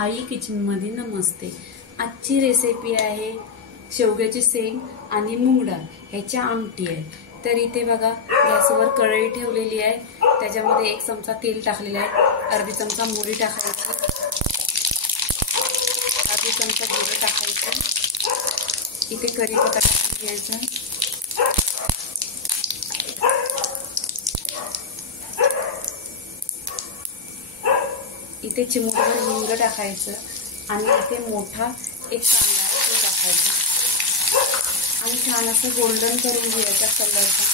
आई किचनमध्ये नमस्ते। आजची रेसिपी आहे शेवग्याची शेंग आणि मूग डाळ ह्याची आमटी आहे। तर इथे बघा गॅसवर कढई ठेवलेली आहे, त्याच्यामध्ये 1 चमचा तेल टाकलेला आहे, अर्धी चमचा मोहरी टाकायची, अर्धी चमचा जिरे टाकायचं, इथे कढीपत्ता टाकून घ्यायचा, इथे चिमूटभर हिंग टाकायचं आणि इथे मोठा एक कांदा आहे तो टाकायचा आणि छान असं गोल्डन करून घ्यायचा कलरचा।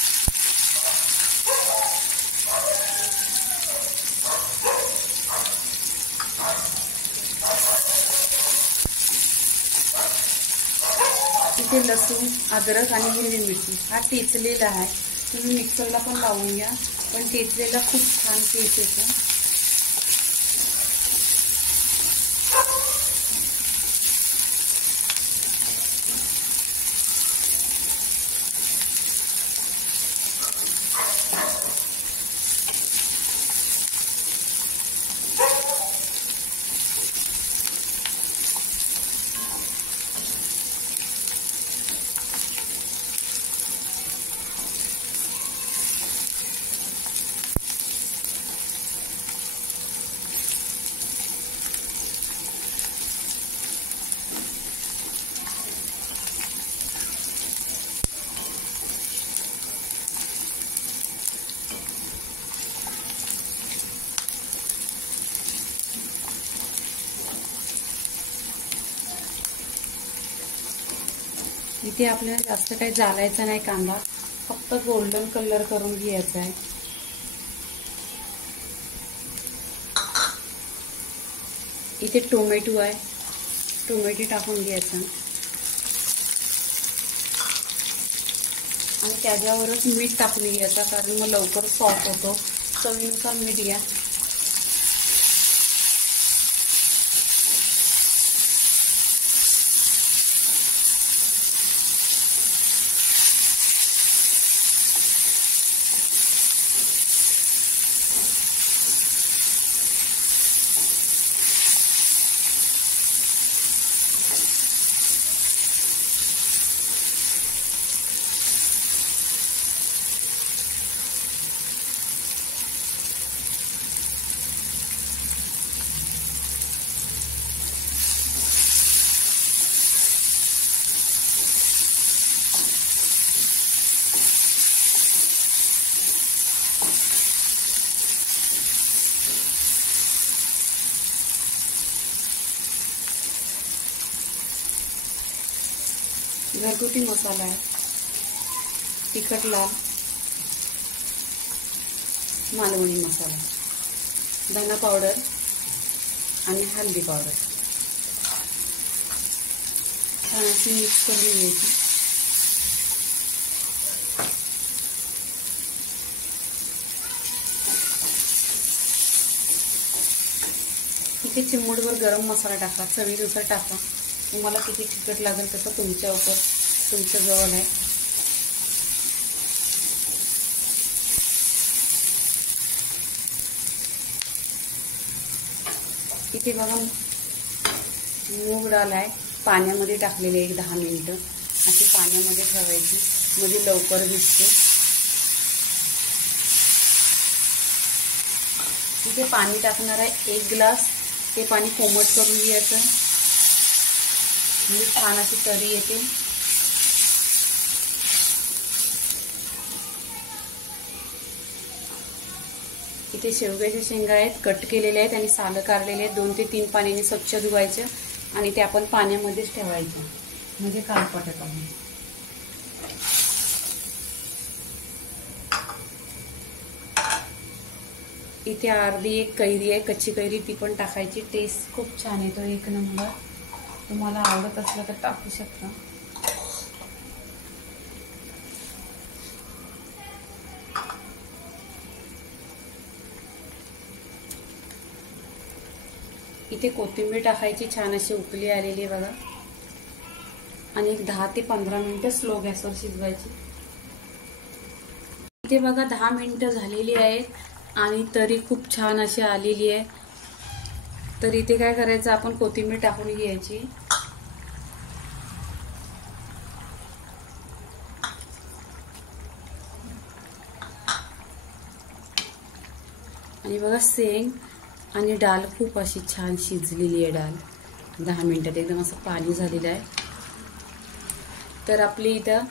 इथे लसूण, अद्रक आणि हिरवी मिरची हा टेचलेला आहे, तुम्ही मिक्सरला पण लावून घ्या, पण टेचलेला खूप छान टेस्ट येतो। इथे आपल्याला जास्त काही जाळायचा नाही कांदा, फक्त गोल्डन कलर करून घ्यायचा आहे। इथे टोमॅटो आहे, टोमॅटो टाकून घ्यायचा आणि त्याच्यावरच मीठ टाकून घ्यायचा, कारण मग लवकर सॉफ्ट होतो। चवीनुसार मीठ घ्या। घरगुती मसाला आहे, तिखट लाल मालवणी मसाला, धना पावडर आणि हळदी पावडर छान अशी मिक्स करून घ्यायची। इथे चिमूटभर गरम मसाला टाका, चवीनुसार टाका, तुम्हाला किती तिखट लागेल तसं तुमच्या जवळ आहे। इथे बघा मूग डाळ आहे, पाण्यामध्ये टाकलेली 10 मिनिटं अशी पाण्यामध्ये ठेवायची, म्हणजे लवकर भिजते। इथे पाणी टाकणार आहे 1 ग्लास, ते पाणी कोमट करून घ्यायचं, म्हणजे छान अशी तरी येते। इथे शेवग्याच्या शेंगा आहेत, कट केलेले आहेत आणि सालं काढलेले आहेत, 2 ते 3 पाण्याने स्वच्छ धुवायचे आणि ते आपण पाण्यामध्येच ठेवायचं, म्हणजे काळपट आहे। इथे अर्धी 1 कैरी आहे, कच्ची कैरी, ती पण टाकायची, टेस्ट खूप छान येतो, 1 नंबर। तुम्हाला आवडत असलं तर टाकू शकता। इथे कोथिंबीर टाकायची, छान अशी उकळी आलेली आहे बघा, आणि 10 ते 15 मिनिटं स्लो गॅसवर शिजवायची। इथे बघा 10 मिनिटं झालेली आहेत आणि तरी खूप छान अशी आलेली आहे। तर इथे काय करायचं, आपण कोथिंबीर टाकून घ्यायची. आणि बघा शेंग आणि डाळ खूप अशी छान शिजलेली आहे. डाळ 10 मिनिटात एकदम असं पाणी झालेलं आहे. तर आपली इथं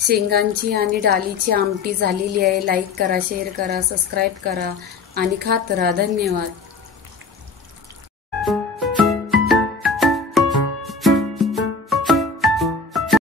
शेंगांची आणि डाळीची आमटी झालेली आहे. लाईक करा, शेअर करा, सबस्क्राईब करा आणि खात राहा. धन्यवाद.